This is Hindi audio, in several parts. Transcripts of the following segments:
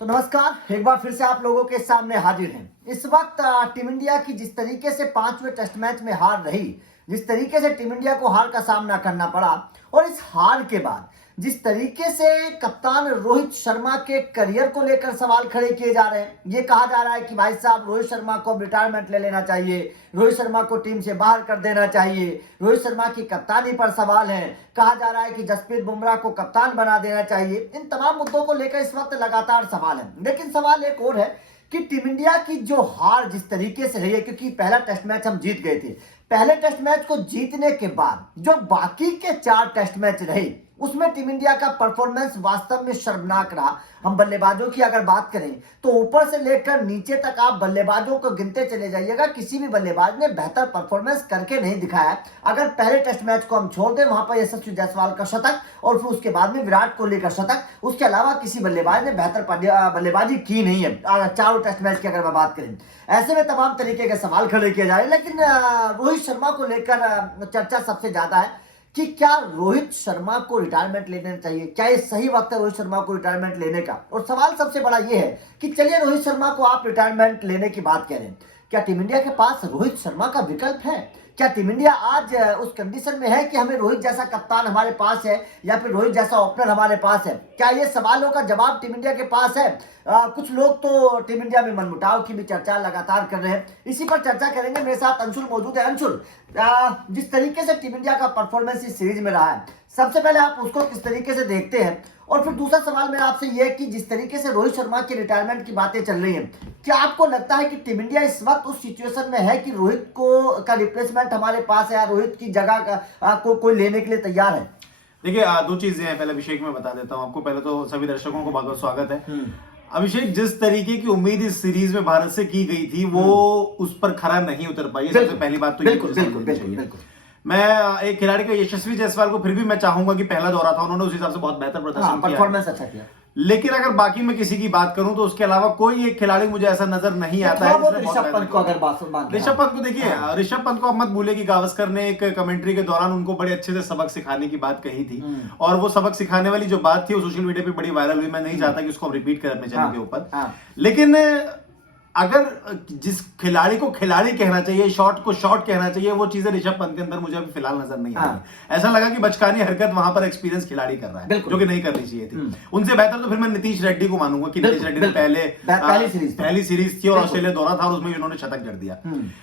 तो नमस्कार, एक बार फिर से आप लोगों के सामने हाजिर हैं। इस वक्त टीम इंडिया की जिस तरीके से 5वें टेस्ट मैच में हार रही, जिस तरीके से टीम इंडिया को हार का सामना करना पड़ा और इस हार के बाद जिस तरीके से कप्तान रोहित शर्मा के करियर को लेकर सवाल खड़े किए जा रहे हैं, ये कहा जा रहा है कि भाई साहब रोहित शर्मा को अब रिटायरमेंट ले लेना चाहिए, रोहित शर्मा को टीम से बाहर कर देना चाहिए, रोहित शर्मा की कप्तानी पर सवाल है, कहा जा रहा है कि जसप्रीत बुमराह को कप्तान बना देना चाहिए। इन तमाम मुद्दों को लेकर इस वक्त लगातार सवाल है, लेकिन सवाल एक और है कि टीम इंडिया की जो हार जिस तरीके से रही है, क्योंकि पहला टेस्ट मैच हम जीत गए थे, पहले टेस्ट मैच को जीतने के बाद जो बाकी के 4 टेस्ट मैच रहे उसमें टीम इंडिया का परफॉर्मेंस वास्तव में शर्मनाक रहा। हम बल्लेबाजों की अगर बात करें तो ऊपर से लेकर नीचे तक आप बल्लेबाजों को गिनते चले जाइएगा, किसी भी बल्लेबाज ने बेहतर परफॉर्मेंस करके नहीं दिखाया। अगर पहले टेस्ट मैच को हम छोड़ दें, वहां पर यशस्वी जायसवाल का शतक और फिर उसके बाद में विराट कोहली का शतक, उसके अलावा किसी बल्लेबाज ने बेहतर बल्लेबाजी की नहीं है चारों टेस्ट मैच की अगर मैं बात करें। ऐसे में तमाम तरीके के सवाल खड़े किए जा रहे हैं, लेकिन रोहित शर्मा को लेकर चर्चा सबसे ज्यादा है कि क्या रोहित शर्मा को रिटायरमेंट लेना चाहिए, क्या ये सही वक्त है रोहित शर्मा को रिटायरमेंट लेने का। और सवाल सबसे बड़ा ये है कि चलिए रोहित शर्मा को आप रिटायरमेंट लेने की बात करें, क्या टीम इंडिया के पास रोहित शर्मा का विकल्प है? क्या टीम इंडिया आज उस कंडीशन में है कि हमें रोहित जैसा कप्तान हमारे पास है या फिर रोहित जैसा ओपनर हमारे पास है? क्या ये सवालों का जवाब टीम इंडिया के पास है? कुछ लोग तो टीम इंडिया में मनमुटाव की भी चर्चा लगातार कर रहे हैं। इसी पर चर्चा करेंगे, मेरे साथ अंशुल मौजूद है। अंशुल, जिस तरीके से टीम इंडिया का परफॉर्मेंस इस सीरीज में रहा है, सबसे पहले आप उसको किस तरीके से देखते हैं? और फिर दूसरा सवाल मेरा आपसे यह है कि जिस तरीके से रोहित शर्मा के रिटायरमेंट की बातें चल रही हैं, क्या आपको लगता है कि टीम इंडिया इस वक्त उस सिचुएशन में है कि रोहित को का रिप्लेसमेंट हमारे पास है या रोहित की जगह को कोई लेने के लिए तैयार है? देखिए, दो चीजें हैं। पहले अभिषेक मैं बता देता हूं आपको। पहले तो सभी दर्शकों को बहुत बहुत स्वागत है। अभिषेक, जिस तरीके की उम्मीद इस सीरीज में भारत से की गई थी वो उस पर खरा नहीं उतर पाई। सबसे पहली बात तो बिल्कुल। मैं एक खिलाड़ी का यशस्वी जायसवाल को फिर भी मैं चाहूंगा कि पहला दौरा था, उन्होंने उस हिसाब से बहुत बेहतर प्रदर्शन किया, परफॉर्मेंस अच्छा किया। लेकिन अगर बाकी मैं किसी की बात करूं तो उसके अलावा कोई एक खिलाड़ी मुझे ऐसा नजर नहीं आता है। ऋषभ पंत को अगर बात ऋषभ पंत को देखिए, ऋषभ पंत को आप मत भूले कि गावस्कर ने एक कमेंट्री के दौरान उनको बड़े अच्छे से सबक सिखाने की बात कही थी, और वो सबक सिखाने वाली जो बात थी वो सोशल मीडिया पे बड़ी वायरल हुई। मैं नहीं चाहता कि उसको हम रिपीट करें अपने चैनल के ऊपर, लेकिन अगर जिस खिलाड़ी को खिलाड़ी कहना चाहिए, शॉट को शॉट कहना चाहिए, वो चीजें ऋषभ पंत के अंदर मुझे अभी फिलहाल नजर नहीं आ रही। ऐसा लगा कि बचकानी हरकत वहां पर एक्सपीरियंस खिलाड़ी कर रहा है, जो कि नहीं करनी चाहिए थी। उनसे बेहतर तो फिर मैं नीतीश रेड्डी को मानूंगा कि नीतीश रेड्डी ने पहली सीरीज थी और ऑस्ट्रेलिया दौरा था और उसमें उन्होंने शतक जड़ दिया।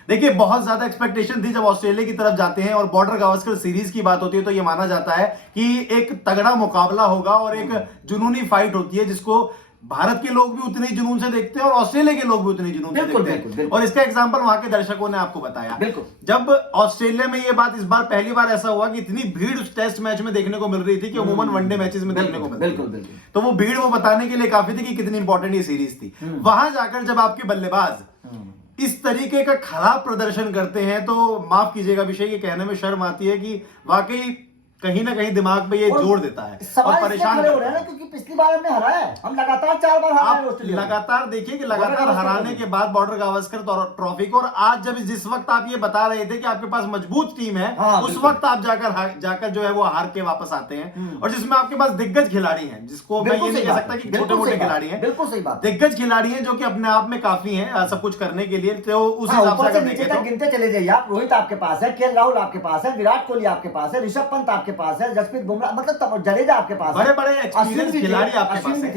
देखिए, बहुत ज्यादा एक्सपेक्टेशन थी जब ऑस्ट्रेलिया की तरफ जाते हैं और बॉर्डर गावस्कर सीरीज की बात होती है तो यह माना जाता है कि एक तगड़ा मुकाबला होगा और एक जुनूनी फाइट होती है जिसको भारत के लोग भी उतने ही जुनून से देखते हैं और ऑस्ट्रेलिया के लोग भी उतने ही जुनून से देखते हैं। और इसका एग्जांपल वहां के दर्शकों ने आपको बताया। जब ऑस्ट्रेलिया में ये बात इस बार पहली बार ऐसा हुआ कि इतनी भीड़ उस टेस्ट मैच में देखने को मिल रही थी कि अमूमन वनडे मैचेस में देखने को मिलती है, तो वो भीड़ वो बताने के लिए काफी थी कि कितनी इंपॉर्टेंट ये सीरीज थी। वहां जाकर जब आपके बल्लेबाज इस तरीके का खराब प्रदर्शन करते हैं तो माफ कीजिएगा अभिषेक, ये कहने में शर्म आती है कि वाकई कहीं ना कहीं दिमाग पे ये जोड़ देता है और परेशान हो रहे हैं ना, क्योंकि पिछली बार हमने हराया है, हम लगातार 4 बार हारे हैं। लगातार देखिए कि लगातार हराने के बाद बॉर्डर गावस्कर ट्रॉफी को, और आज जब जिस वक्त आप ये बता रहे थे कि आपके पास मजबूत टीम है, उस वक्त आप जाकर जो है वो हार के वापस आते हैं, और जिसमें आपके पास दिग्गज खिलाड़ी हैं, जिसको मैं ये नहीं कह सकता कि छोटे मोटे खिलाड़ी हैं, बिल्कुल सही बात, दिग्गज खिलाड़ी हैं जो कि अपने आप में काफी हैं सब कुछ करने के लिए। तो उस हिसाब से गिनते चले जाइए आप, रोहित आपके पास है, के राहुल आपके पास है, विराट कोहली आपके पास है, ऋषभ पंत आपके पास है, जसप्रीत बुमराह, मतलब जडेजा आपके पास, बड़े बड़े एक्सपीरियंस खिलाड़ी आपके पास है।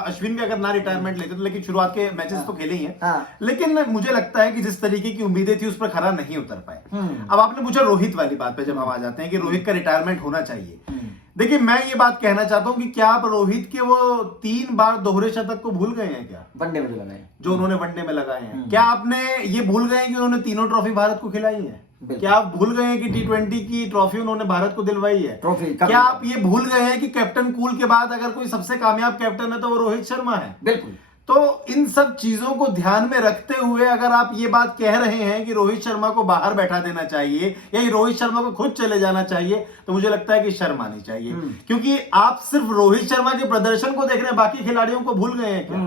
अश्विन भी अगर ना रिटायरमेंट लेते तो, लेकिन शुरुआत के मैचेस तो खेले ही हैं, लेकिन मुझे लगता है कि जिस तरीके की उम्मीदें थी उस पर खरा नहीं उतर पाए। अब आपने पूछा रोहित वाली बात पे, जब हम आ जाते हैं कि रोहित का रिटायरमेंट होना चाहिए, देखिए मैं ये बात कहना चाहता हूं कि क्या आप रोहित के वो 3 बार दोहरे शतक को भूल गए हैं? क्या वनडे में लगाए जो उन्होंने वनडे में लगाए हैं? क्या आपने ये भूल गए हैं कि उन्होंने 3 ट्रॉफी भारत को खिलाई है? क्या आप भूल गए हैं कि T20 की ट्रॉफी उन्होंने भारत को दिलवाई है? क्या आप ये भूल गए हैं कि कैप्टन कूल के बाद अगर कोई सबसे कामयाब कैप्टन है तो वो रोहित शर्मा है? बिल्कुल। तो इन सब चीजों को ध्यान में रखते हुए अगर आप ये बात कह रहे हैं कि रोहित शर्मा को बाहर बैठा देना चाहिए या रोहित शर्मा को खुद चले जाना चाहिए, तो मुझे लगता है कि शर्म आनी चाहिए, क्योंकि आप सिर्फ रोहित शर्मा के प्रदर्शन को देख रहे हैं, बाकी खिलाड़ियों को भूल गए हैं क्या?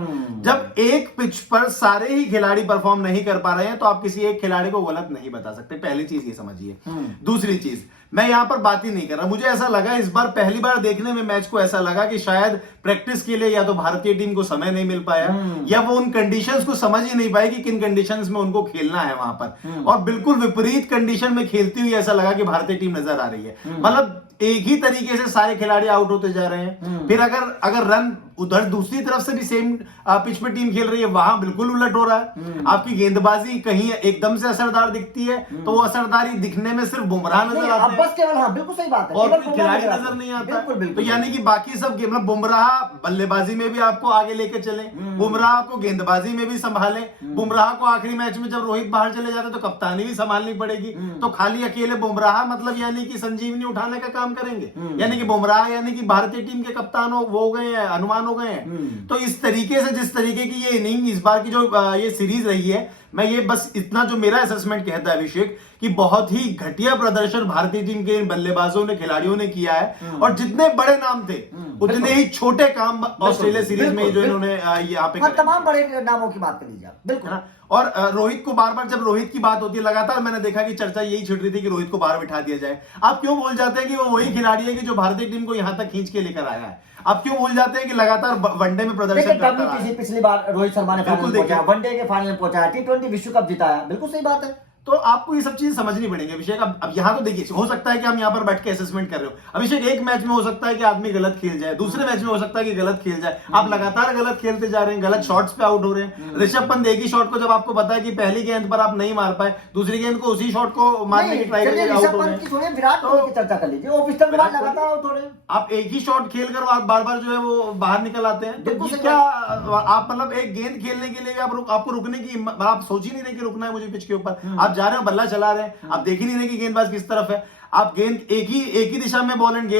जब एक पिच पर सारे ही खिलाड़ी परफॉर्म नहीं कर पा रहे हैं तो आप किसी एक खिलाड़ी को गलत नहीं बता सकते। पहली चीज ये समझिए। दूसरी चीज, मैं यहाँ पर बात ही नहीं कर रहा। मुझे ऐसा लगा इस बार पहली बार देखने में मैच को ऐसा लगा कि शायद प्रैक्टिस के लिए या तो भारतीय टीम को समय नहीं मिल पाया या वो उन कंडीशंस को समझ ही नहीं पाए कि किन कंडीशंस में उनको खेलना है वहां पर, और बिल्कुल विपरीत कंडीशन में खेलती हुई ऐसा लगा कि भारतीय टीम नजर आ रही है। मतलब एक ही तरीके से सारे खिलाड़ी आउट होते जा रहे हैं। फिर अगर रन उधर दूसरी तरफ से भी सेम पिच पे टीम खेल रही है, वहां बिल्कुल उलट हो रहा है। आपकी गेंदबाजी कहीं एकदम से असरदार दिखती है तो वो असरदारी दिखने में सिर्फ बुमराह नजर आते हैं, बस केवल, हाँ बिल्कुल सही बात है, और कोई खिलाड़ी नजर नहीं आता। तो यानी कि बाकी सब मतलब बुमराह बल्लेबाजी में भी आपको आगे लेके चले, बुमराह आपको गेंदबाजी में भी संभाले, बुमराह को आखिरी मैच में जब रोहित बाहर चले जाते तो कप्तानी भी संभालनी पड़ेगी। तो खाली अकेले बुमराह मतलब यानी कि संजीवनी उठाने का काम करेंगे, यानी कि बुमराह यानी कि भारतीय टीम के कप्तान हो गए हैं, अनुमान हो गए हैं। तो इस तरीके से जिस तरीके की ये इनिंग इस बार की जो ये सीरीज रही है, मैं ये बस इतना जो मेरा असेसमेंट कहता है अभिषेक कि बहुत ही घटिया प्रदर्शन भारतीय टीम के बल्लेबाजों ने, खिलाड़ियों ने किया है। और जितने बड़े नाम थे उतने ही छोटे काम ऑस्ट्रेलिया सीरीज में जो इन्होंने यहाँ पे तमाम बड़े नामों की बात कर लीजिए बिल्कुल। और रोहित को बार बार जब रोहित की बात होती है लगातार मैंने देखा कि चर्चा यही छिड़ रही थी कि रोहित को बाहर बिठा दिया जाए। आप क्यों भूल जाते हैं कि वो वही खिलाड़ी है कि जो भारतीय टीम को यहां तक खींच के लेकर आया है? आप क्यों भूल जाते हैं कि लगातार वनडे में प्रदर्शन करता रहा है? पिछली बार रोहित शर्मा ने फाइनल पहुंचा, वनडे के फाइनल में पहुंचा, T20 विश्व कप जिताया, बिल्कुल सही बात है। तो आपको ये सब चीजें समझनी पड़ेंगी अभिषेक। अब यहाँ तो देखिए, हो सकता है कि हम यहाँ पर बैठ के असेसमेंट कर रहे हो अभिषेक, एक मैच में हो सकता है कि आदमी गलत खेल जाए, दूसरे मैच में हो सकता है कि गलत खेल जाए। आप लगातार गलत खेलते जा रहे हैं, गलत शॉट्स पे आउट हो रहे हैं। ऋषभ पंत एक ही शॉट को जब आपको पता है कि पहली गेंद पर आप नहीं मार पाए, दूसरी गेंद को उसी शॉट को मारने की ट्राई करके आउट हो रहे हैं। विराट कोहली की चर्चा कर लीजिए, वो पिछले बार लगातार आउट हो रहे हैं। आप एक ही शॉट खेलकर आप बार बार जो है वो बाहर निकल आते हैं। तो ये क्या आप मतलब एक गेंद खेलने के लिए आपको रुकने की आप सोच ही नहीं रहे कि रुकना है मुझे पिच के ऊपर। आप जा रहे हो, बल्ला चला रहे हैं, आप देख ही नहीं रहे कि गेंदबाज किस तरफ है। आप गेंद एक ही दिशा में बॉल एंड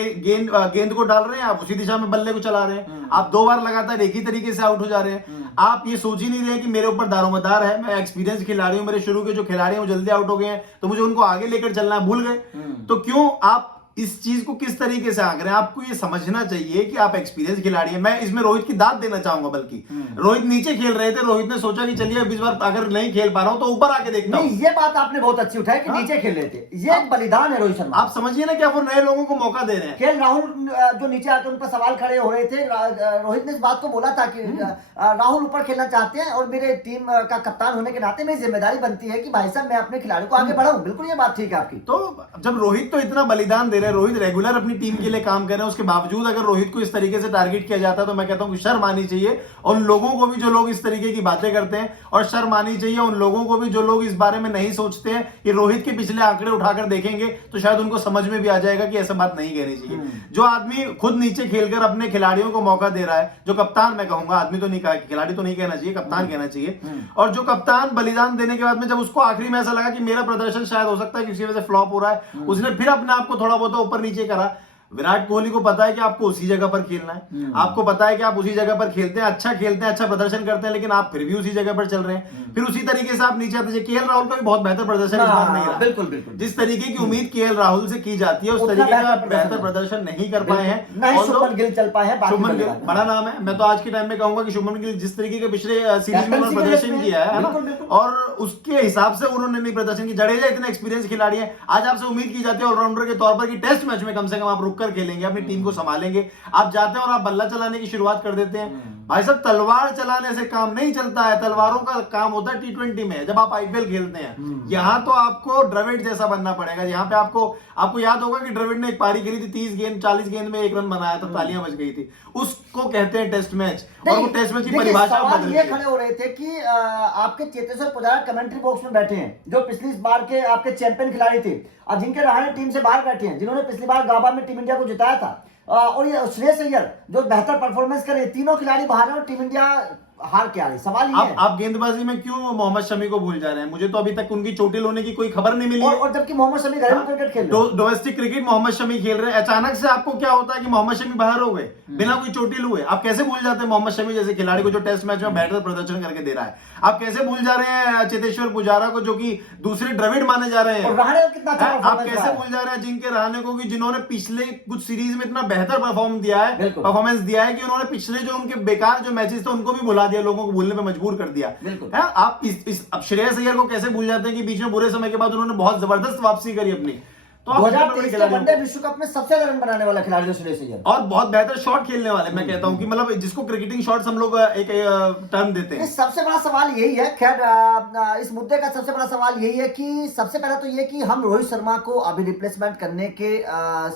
गेंद को डाल रहे हैं, आप उसी दिशा में बल्ले को चला रहे हैं। आप 2 बार लगातार एक ही तरीके से आउट हो जा रहे हैं। आप ये सोच ही नहीं रहे कि मेरे ऊपर दारोमदार है, मैं एक्सपीरियंस खिलाड़ी हूं, मेरे शुरू के जो खिलाड़ी हैं वो जल्दी आउट हो गए हैं तो मुझे उनको आगे लेकर चलना है, भूल गए। तो क्यों आप इस चीज को किस तरीके से आंक रहे हैं? आपको ये समझना चाहिए कि आप एक्सपीरियंस खिलाड़ी हैं। मैं इसमें रोहित की दाद देना चाहूंगा, बल्कि रोहित नीचे खेल रहे थे, रोहित ने सोचा कि चलिए अब इस बार अगर नहीं खेल पा रहा हूं तो ऊपर आके देखता हूं। ये बात आपने बहुत अच्छी उठाई कि नीचे खेल रहे थे, ये एक बलिदान है रोहित शर्मा। आप समझिए ना कि आप वो नए लोगों को मौका दे रहे हैं। केएल राहुल जो नीचे आके उन पर सवाल खड़े हो रहे थे, रोहित ने इस बात को बोला था कि राहुल ऊपर खेलना चाहते हैं और मेरे टीम का कप्तान होने के नाते मेरी जिम्मेदारी बनती है कि भाई साहब मैं अपने खिलाड़ियों को आगे बढ़ाऊं। बिल्कुल ये बात ठीक है आपकी। तो जब रोहित तो इतना बलिदान दे रहे हैं, रोहित रेगुलर अपनी टीम के लिए काम कर रहे हैं, उसके बावजूद अगर रोहित को इस तरीके से टारगेट किया जाता है तो मैं कहता हूं कि शर्म आनी चाहिए उन लोगों को भी जो लोग इस तरीके की बातें करते हैं, और शर्म आनी चाहिए उन लोगों को भी जो लोग इस बारे में नहीं सोचते हैं कि रोहित के पिछले आंकड़े उठाकर देखेंगे तो शायद उनको समझ में भी आ जाएगा कि ऐसा बात नहीं कहनी चाहिए। जो आदमी खुद नीचे खेलकर अपने खिलाड़ियों को मौका दे रहा है, जो कप्तान, मैं कहूंगा आदमी तो नहीं कहा, खिलाड़ी तो नहीं कहना चाहिए, कप्तान कहना चाहिए, और जो कप्तान बलिदान देने के बाद में जब उसको आखिरी में ऐसा लगा कि मेरा प्रदर्शन शायद हो सकता है किसी वजह से फ्लॉप हो रहा है, उसने फिर अपने आप को थोड़ा बहुत ऊपर नीचे करा। विराट कोहली को पता है कि आपको उसी जगह पर खेलना है, आपको पता है कि आप उसी जगह पर खेलते हैं, अच्छा खेलते हैं, अच्छा प्रदर्शन करते हैं, लेकिन आप फिर भी उसी जगह पर चल रहे हैं, फिर उसी तरीके से आप नीचे आते हैं। केएल राहुल का भी बहुत बेहतर प्रदर्शन इस बार नहीं रहा। बिल्कुल बिल्कुल, जिस तरीके की उम्मीद केएल राहुल से की जाती है उस तरीके का बेहतर प्रदर्शन नहीं कर पाए हैं। शुभमन गिल चल पाए हैं, शुभमन गिल बड़ा नाम है। मैं तो आज के टाइम में कहूंगा कि शुभमन गिल जिस तरीके के पिछले सीरीज में प्रदर्शन किया है ना, और उसके हिसाब से उन्होंने नहीं प्रदर्शन किया। जडेजा इतने एक्सपीरियंस खिलाड़ी है, आज आपसे उम्मीद की जाती है ऑलराउंडर के तौर पर कि टेस्ट मैच में कम से कम आप रुक कर खेलेंगे, अपनी टीम को संभालेंगे। आप जाते हैं और आप बल्ला चलाने की शुरुआत कर देते हैं। भाई साहब, तलवार चलाने से काम नहीं चलता है, तलवारों का काम होता है T20 में, जब आप आईपीएल खेलते हैं। यहां तो आपको द्रविड़ जैसा बनना पड़ेगा। यहाँ पे आपको याद होगा कि द्रविड़ ने एक पारी खेली थी, 30 गेंद 40 गेंद में 1 रन बनाया था, तालियां बज गई थी। उसको कहते हैं टेस्ट मैच, और वो टेस्ट मैच की परिभाषा बदल ये खड़े हो रहे थे कि आपके चेतेश्वर पुजारा कमेंट्री बॉक्स में बैठे हैं, जो पिछली बार के आपके चैंपियन खिलाड़ी थे, अजिंक्य रहाणे टीम से बाहर बैठे हैं, जिन्होंने पिछली बार गाबा में टीम इंडिया को जिताया था, और ये श्रेयस अय्यर जो बेहतर परफॉर्मेंस करे, तीनों खिलाड़ी बाहर हैं और टीम इंडिया हार के आ रही। सवाल ये है आप गेंदबाजी में क्यों मोहम्मद शमी को भूल जा रहे हैं? मुझे तो अभी तक उनकी चोटिल होने की कोई खबर नहीं मिली है। और जबकि मोहम्मद शमी घरेलू क्रिकेट खेल रहे हैं, डोमेस्टिक क्रिकेट मोहम्मद शमी खेल रहे हैं, अचानक से आपको क्या होता है कि मोहम्मद शमी बाहर हो गए बिना कोई चोटिल हुए? आप कैसे भूल जाते हैं मोहम्मद शमी जैसे खिलाड़ी को जो टेस्ट मैच में बेहतर प्रदर्शन करके दे रहा है? आप कैसे भूल जा रहे हैं चेतेश्वर पुजारा को, जो कि दूसरे द्रविड़ माने जा रहे हैं? आप कैसे भूल जा रहे हैं अजिंक्य रहाणे को, कि जिन्होंने पिछले कुछ सीरीज में इतना बेहतर परफॉर्मेंस दिया है कि उन्होंने पिछले जो उनके बेकार जो मैचेस थे उनको भी भुला दिया, लोगों को भूलने मजबूर कर दिया है। आप अब श्रेयस अय्यर को कैसे भूल जाते हैं कि बीच में बुरे समय के बाद उन्होंने बहुत जबरदस्त वापसी करी अपनी? तो आप 2023 के खिलाड़ियों वनडे को- विश्व कप में सबसे ज्यादा रन बनाने वाला खिलाड़ी सुरेश अय्यर। और बहुत बेहतर शॉट खेलने वाले, मैं कहता हूं कि मतलब जिसको क्रिकेटिंग शॉट्स हम लोग एक टर्न देते हैं। सबसे बड़ा सवाल यही है, खैर इस मुद्दे का सबसे बड़ा सवाल यही है कि सबसे पहले तो ये कि हम रोहित शर्मा को अभी रिप्लेसमेंट करने के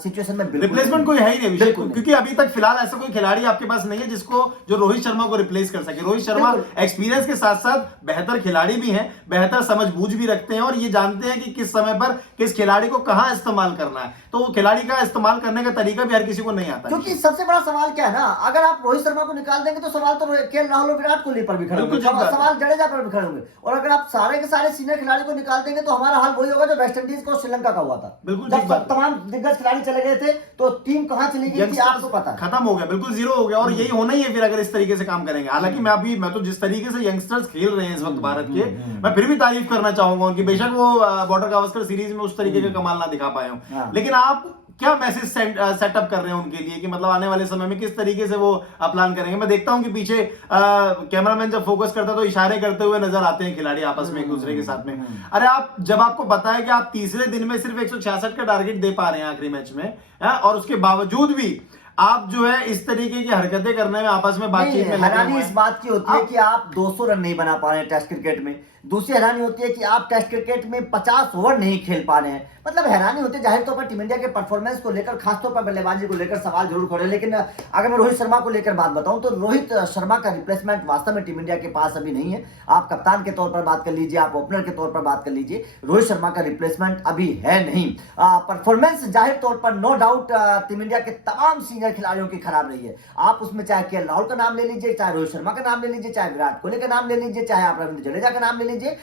सिचुएशन में बिल्कुल रिप्लेसमेंट कोई है ही नहीं बिल्कुल नहीं। क्योंकि अभी तक फिलहाल ऐसा कोई खिलाड़ी आपके पास नहीं है जिसको जो रोहित शर्मा को रिप्लेस कर सके। रोहित शर्मा एक्सपीरियंस के साथ साथ बेहतर खिलाड़ी भी हैं, बेहतर समझबूझ भी रखते हैं और ये जानते हैं कि किस समय पर किस खिलाड़ी को कहां इस्तेमाल करना है। तो वो खिलाड़ी का इस्तेमाल करने का तरीका भी हर किसी को नहीं आता। क्योंकि सबसे बड़ा सवाल क्या है ना, अगर आप रोहित शर्मा को निकाल देंगे तो सवाल तो केएल राहुल और विराट कोहली पर भी खड़े होंगे, सवाल जडेजा पर भी खड़े होंगे, और अगर आप सारे के सारे सीनियर खिलाड़ी को निकाल देंगे तो हमारा हाल वही होगा जो वेस्ट इंडीज को श्रीलंका का हुआ था। बिल्कुल जब तमाम दिग्गज खिलाड़ी चले गए थे तो टीम कहां चली गई थी आपको पता है, खत्म हो गया, बिल्कुल जीरो हो गया। और यही होना ही है फिर अगर इस तरीके से काम करेंगे। हालांकि मैं तो जिस तरीके से यंगस्टर्स खेल रहे हैं इस वक्त भारत के, मैं फिर भी तारीफ करना चाहूंगा उनकी। बेशक वो बॉर्डर गावस्कर सीरीज में उस तरीके का कमाल ना दिखा पाए हो, लेकिन आप क्या मैसेज सेटअप कर रहे हैं उनके लिए कि मतलब आने वाले समय में किस तरीके से वो प्लान करेंगे। मैं देखता हूं कि पीछे कैमरामैन जब फोकस करता है तो इशारे करते हुए नजर आते हैं खिलाड़ी आपस में एक दूसरे के साथ में। अरे आप जब आपको पता है कि आप तीसरे दिन में सिर्फ 166 का टारगेट दे पा रहे हैं आखिरी मैच में, और उसके बावजूद भी आप जो है इस तरीके की हरकतें करने में आपस में बातचीत में हैरानी इस बात की होती है कि आप 200 रन नहीं बना पा रहे हैं टेस्ट क्रिकेट में। दूसरी हैरानी होती है कि आप टेस्ट क्रिकेट में 50 ओवर नहीं खेल पा रहे हैं। मतलब हैरानी होती है। जाहिर तौर पर टीम इंडिया के परफॉर्मेंस को लेकर, खासतौर पर बल्लेबाजी को लेकर सवाल जरूर खड़े, लेकिन अगर मैं रोहित शर्मा को लेकर बात बताऊं तो रोहित शर्मा का रिप्लेसमेंट वास्तव में टीम इंडिया के पास अभी नहीं है। आप कप्तान के तौर पर बात कर लीजिए, आप ओपनर के तौर पर बात कर लीजिए, रोहित शर्मा का रिप्लेसमेंट अभी है नहीं। परफॉर्मेंस जाहिर तौर पर नो डाउट टीम इंडिया के तमाम सीनियर खिलाड़ियों की खराब रही है। आप उसमें चाहे केएल राहुल का नाम ले लीजिए, चाहे रोहित शर्मा का नाम ले लीजिए, चाहे विराट कोहली का नाम ले लीजिए, चाहे आप रविंद्र जडेजा का नाम ले लीजिए,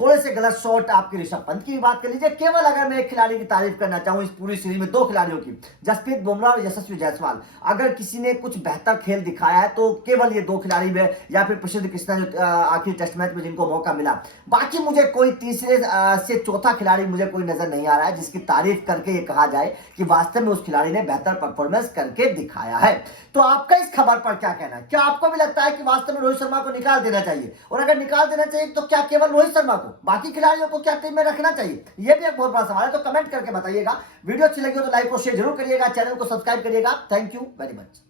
थोड़े से गलत शॉट आपके ऋषभ पंत की बात कर लीजिए। केवल अगर मैं एक खिलाड़ी की तारीफ करना चाहूं इस पूरी सीरीज में, दो खिलाड़ियों की, जसप्रीत बुमराह और यशस्वी जायसवाल, अगर किसी ने कुछ बेहतर खेल दिखाया है तो केवल ये दो खिलाड़ी में, या फिर प्रसिद्ध कृष्णा जो आखिरी टेस्ट मैच में जिनको मौका मिला। बाकी मुझे कोई तीसरे से चौथा खिलाड़ी मुझे कोई नजर नहीं आ रहा है जिसकी तारीफ करके ये कहा जाए कि वास्तव में उस खिलाड़ी ने बेहतर परफॉर्मेंस करके दिखाया है। तो आपका इस खबर पर क्या कहना है? क्या आपको भी लगता है कि वास्तव में रोहित शर्मा को निकाल देना चाहिए? और अगर निकाल देना चाहिए तो क्या केवल रोहित शर्मा को, बाकी खिलाड़ियों को क्या टीम में रखना चाहिए? यह भी एक बहुत बड़ा सवाल है। तो कमेंट करके बताइएगा। वीडियो अच्छी लगी हो तो लाइक और शेयर जरूर करिएगा, चैनल को सब्सक्राइब करिएगा। Thank you very much.